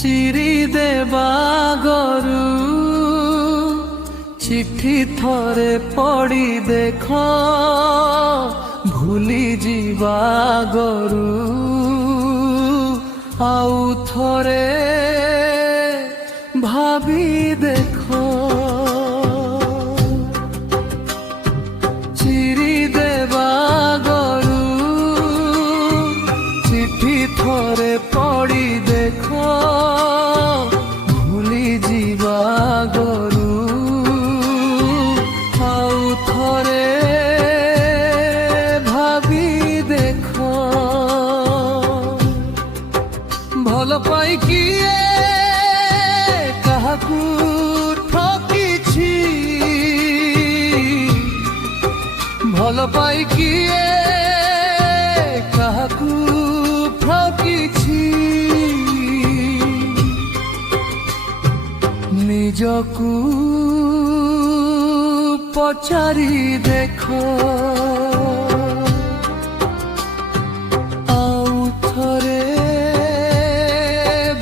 চিরি দেবা গরু চিঠি থরে পড়ি দেখ ভুলি ଯିବା গরু আউ থরে ভাবি দেখ চিরি দেবা গরু চিঠি থরে পড়ি দেখ ভুলি ଯିବା গরু আউ থরে ভাবি দেখ ভাল পাই কিয়ে কাহাকু ঠকিছি ভাল পাই কিয়ে কাহাকু ঠকিছি নিজকু পচারি দেখ আউ থরে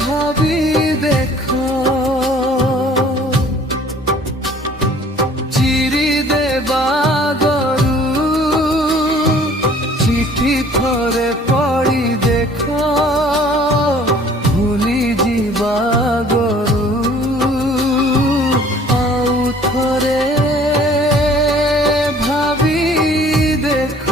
ভাবি দেখ চিরি দেবা গরু চিঠি থরে পড়ি দেখ ভুলি ଯିବା গরু আউ থরে ভাবি দেখ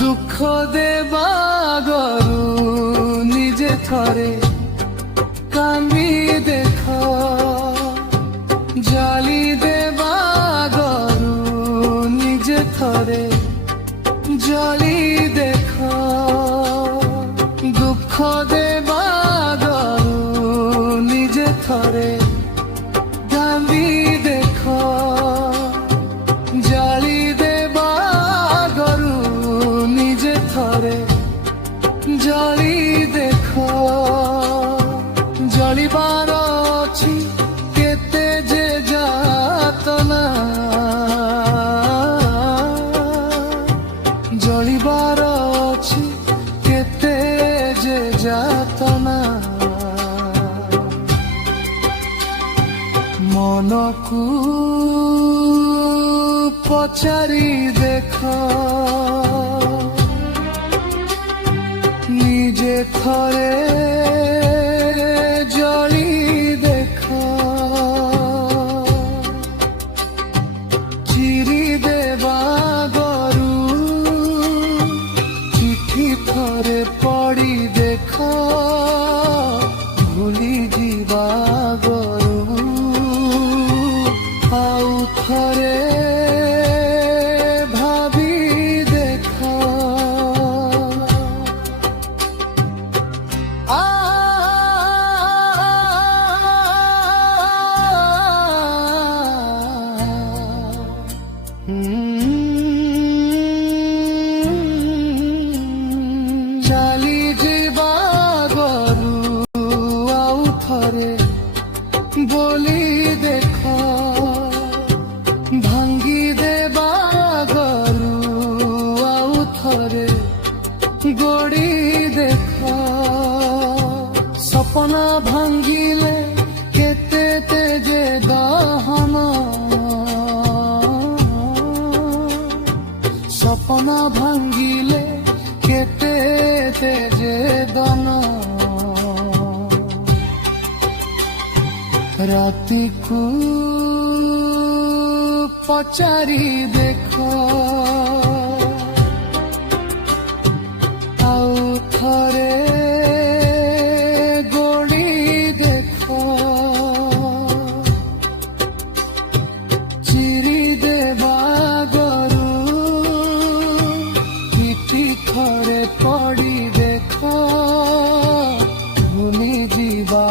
দুঃখ দেবা গরু নিজে থরে কান্দি দেখ জালি দেবা গরু নিজে থরে জালি দেখ দুঃখ দেবা গরু নিজে থরে কান্দি দেখ জালি দেবা গরু নিজে থরে জালি দেখ জলিবার ଅଛି কেতে যে যাতনা জলিবার ଅଛି কেতে যে যাতনা মনকু পচারি দেখ নিজে থরে জলি দেখ চিরি দেবা গরু চিঠি থরে পড়ি দেখ ভুলি ଯିବା গরু আউ থরে ভাবি দেখ চালি ଯିବା গরু আউ থরে বলি দেখ ভাঙ্গি দেবা গরু আউ থরে গড়ি দেখ সপনা ভাঙ্গিলে কেতে তেজে দহন সপনা ভাঙ্গিলে কেতে তেজে দন রাতিকু পচারি দেখ আউ থরে গড়ি দেখ চিরি দেবা গরু চিঠি থরে পড়ি দেখ ভুলি ଯିବା